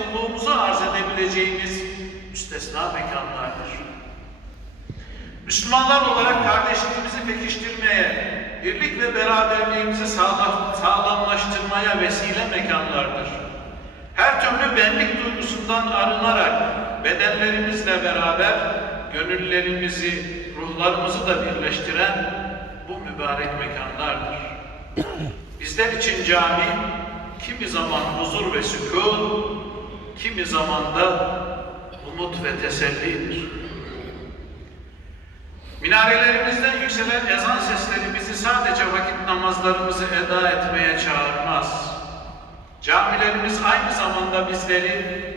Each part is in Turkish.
kulluğumuzu arz edebileceğimiz müstesna mekanlardır. Müslümanlar olarak kardeşliğimizi pekiştirmeye, birlik ve beraberliğimizi sağlam, sağlamlaştırmaya vesile mekanlardır. Her türlü benlik duygusundan arınarak bedenlerimizle beraber gönüllerimizi, ruhlarımızı da birleştiren bu mübarek mekanlardır. Bizler için cami kimi zaman huzur ve sükun, kimi zaman da umut ve tesellidir. Minarelerimizden yükselen ezan sesleri bizi sadece vakit namazlarımızı eda etmeye çağırmaz. Camilerimiz aynı zamanda bizleri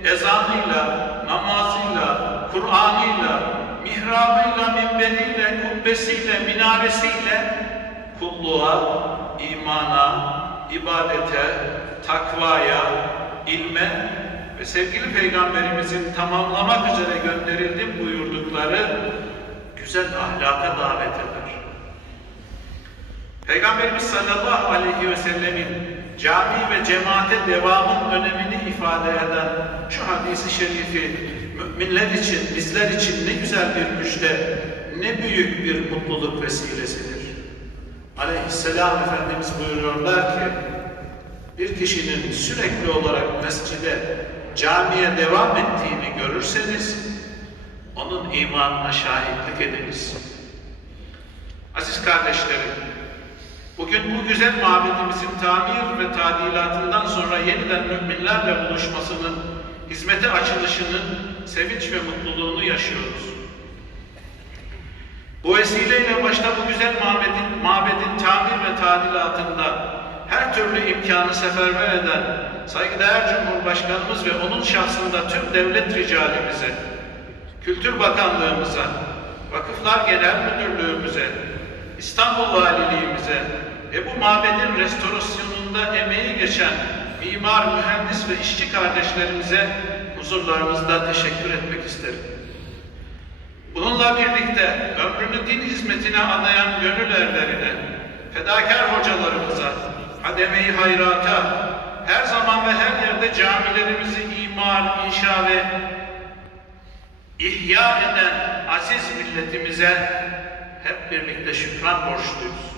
ezanıyla, namazıyla, Kur'an'ıyla, mihrabıyla, minberiyle, kubbesiyle, minaresiyle kulluğa, imana, ibadete, takvaya, ilme ve sevgili Peygamberimizin tamamlamak üzere gönderildim buyurdukları güzel ahlaka davet eder. Peygamberimiz sallallahu aleyhi ve sellemin cami ve cemaate devamın önemini ifade eden şu hadisi şerifi müminler için, bizler için ne güzel bir müjde, ne büyük bir mutluluk vesilesidir. Aleyhisselam Efendimiz buyuruyorlar ki, bir kişinin sürekli olarak mescide, camiye devam ettiğini görürseniz, onun imanına şahitlik ediniz. Aziz kardeşlerim, bugün bu güzel mabedimizin tamir ve tadilatından sonra yeniden müminlerle buluşmasının, hizmete açılışının sevinç ve mutluluğunu yaşıyoruz. Bu vesileyle başta bu güzel mabedin, mabedin tamir ve tadilatında her türlü imkanı seferber eden saygıdeğer Cumhurbaşkanımız ve onun şahsında tüm devlet ricalimize, Kültür Bakanlığımıza, Vakıflar Genel Müdürlüğümüze, İstanbul Valiliğimize ve bu mabedin restorasyonunda emeği geçen mimar, mühendis ve işçi kardeşlerimize huzurlarınızda teşekkür etmek isterim. Bununla birlikte ömrünü din hizmetine adayan gönül erlerine, fedakar hocalarımıza, hademe-i hayrata, her zaman ve her yerde camilerimizi imar, inşa ve ihya eden aziz milletimize hep birlikte şükran borçluyuz.